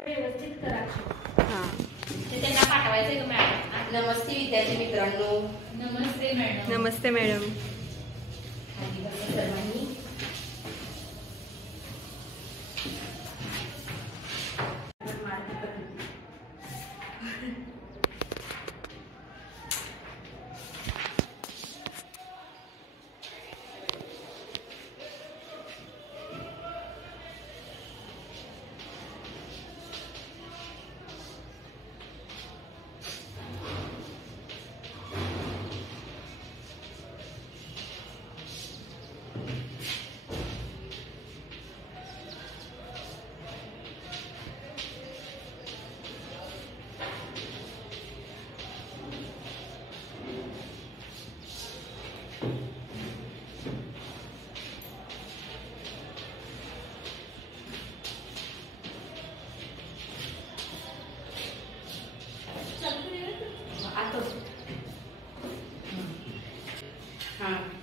व्यवस्थित करा। हां, ते त्यांना पाठवायचंय का मॅडम? नमस्ते विद्यार्थी मित्रांनो. नमस्ते मॅडम. नमस्ते मॅडम. खाली बसा सर्वांनी.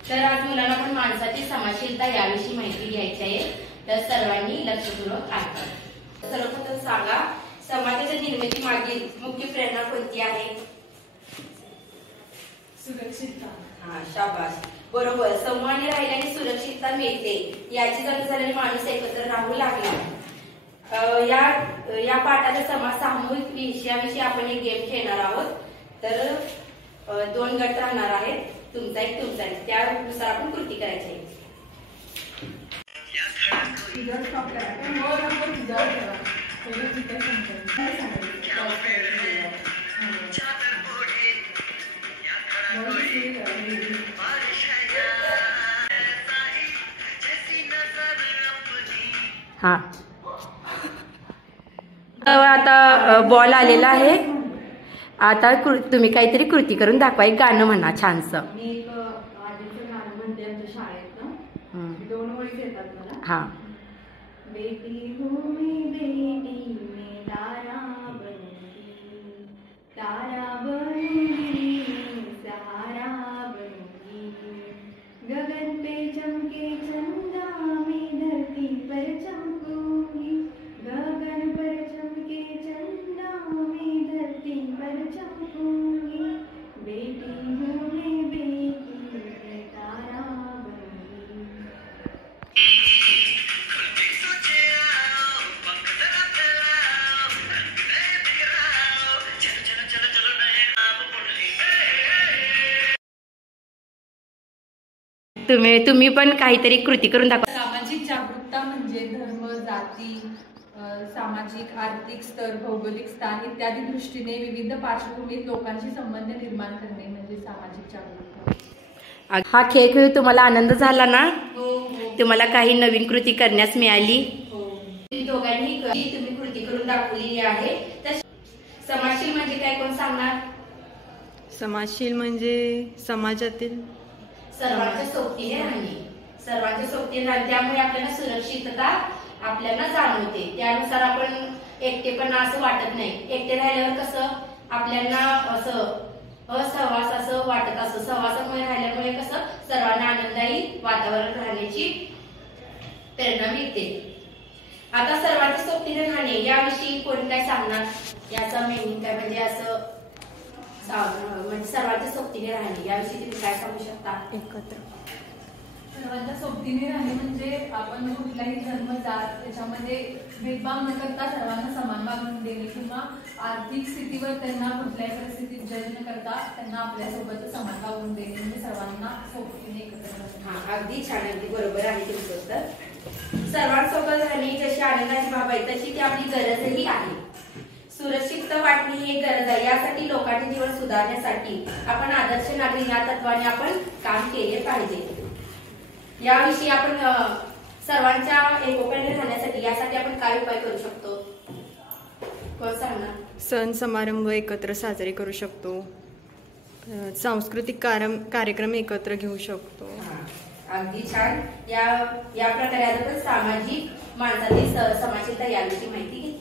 तर आज मुलांना पण माणसाची समाजशीलता याविषयी माहिती घ्यायची आहे. तर सर्वांनी लक्षपूर्वक ऐका. सर्वप्रथम सांगा, समाजाच्या निर्मिती मागील मुख्य प्रेरणा कोणती आहे? सुरक्षितता. हा, शाबास. बरोबर. समूहाने राहिल्याने सुरक्षितता मिळते. याची जाणीव झाल्याने माणूस एकत्र राहू लागला. या पाठाच्या समाज सामूहिक विषयाविषयी आपण एक गेम खेळणार आहोत. तर 2 गट राहणार आहेत, तुमचा एक तुमचा एक. त्यानुसार आपण कृती करायची आहे. हा, आता बॉल आलेला आहे. आता तुम्ही काहीतरी कृती करून दाखवा. एक गाणं म्हणा छानसं. मी एक आधीचं गाणं म्हणते आमच्या शाळेत ना. 2 ओळी येतात मला. हा. बेटी हूँ मैं, बेटी मैं तारा बनूंगी, तारा बनूंगी, सहारा बनूंगी, गगन पे चमके चंदा मैं धरती पर चमकूंगी, गगन पर चमके चंदा मैं धरती पर चमकूंगी, बेटी हूँ मैं, बेटी मैं तारा बनूंगी. तुम्ही पण काहीतरी कृती करून दाखवा. सामाजिक जागरूकता म्हणजे धर्म, जाती, सामाजिक, आर्थिक स्तर, भौगोलिक स्थान इत्यादी दृष्टीने विविध पार्श्वभूमीत लोकांशी संबंध निर्माण करणे म्हणजे सामाजिक जागरूकता. हा खेळ खेळून तुम्हाला आनंद झाला ना? हो. तुम्हाला काही नवीन कृती करण्यास मिळाली? हो. दोघांनी तुम्ही कृती करून दाखवलेली आहे. तर समाजशील म्हणजे काय, कोण सांगणार? समाजशील म्हणजे समाजातील सर्वांच्या सोबतीने राहणे. सर्वांच्या सोबतीने राहणे, त्यामुळे आपल्याला सुरक्षितता आपल्याला जाणवते. त्यानुसार आपण एकटेपणा असं वाटत नाही. एकटे राहिल्यावर कसं आपल्याला असं असहवास असं वाटत असं. सहवासामुळे राहिल्यामुळे कसं सर्वांना आनंददायी वातावरण राहण्याची प्रेरणा मिळते. आता सर्वांच्या सोबतीने राहणे याविषयी कोण काय सांगणार? याचा मेनिंग काय, म्हणजे असं म्हणजे सर्वांच्या सोबतीने राहणे याविषयी तुम्ही काय सांगू शकता? एकत्र सर्वांच्या सोबतीने राहणे म्हणजे आपण कुठलाही धर्म, जात त्याच्यामध्ये भेदभाव न करता सर्वांना समान वागणूक देणे किंवा आर्थिक स्थितीवर त्यांना कुठल्याही परिस्थितीत जज न करता त्यांना आपल्यासोबत समान वागणूक देणे म्हणजे सर्वांना सोबतीने एकत्र राहणे. हा, अगदी छान, अगदी बरोबर आहे तुमचं उत्तर. सर्वांसोबत राहणे जशी आनंदाची बाब आहे तशी ती आपली गरजही आहे. सुरक्षित वाटणे ही एक गरज आहे. यासाठी लोकांचे जीवन सुधारण्यासाठी आपण आदर्श नागरिक या तत्वाने आपण काम केले पाहिजे. याविषयी आपण सर्वांच्या एकोप्याने राहण्यासाठी यासाठी आपण काय उपाय करू शकतो? कोण सांगणार? सण समारंभ एकत्र साजरे करू शकतो. सांस्कृतिक कार्यक्रम एकत्र घेऊ शकतो. अगदी छान. या प्रकारे आपण सामाजिक माणसाची समाजशीलता याविषयी माहिती घेतली.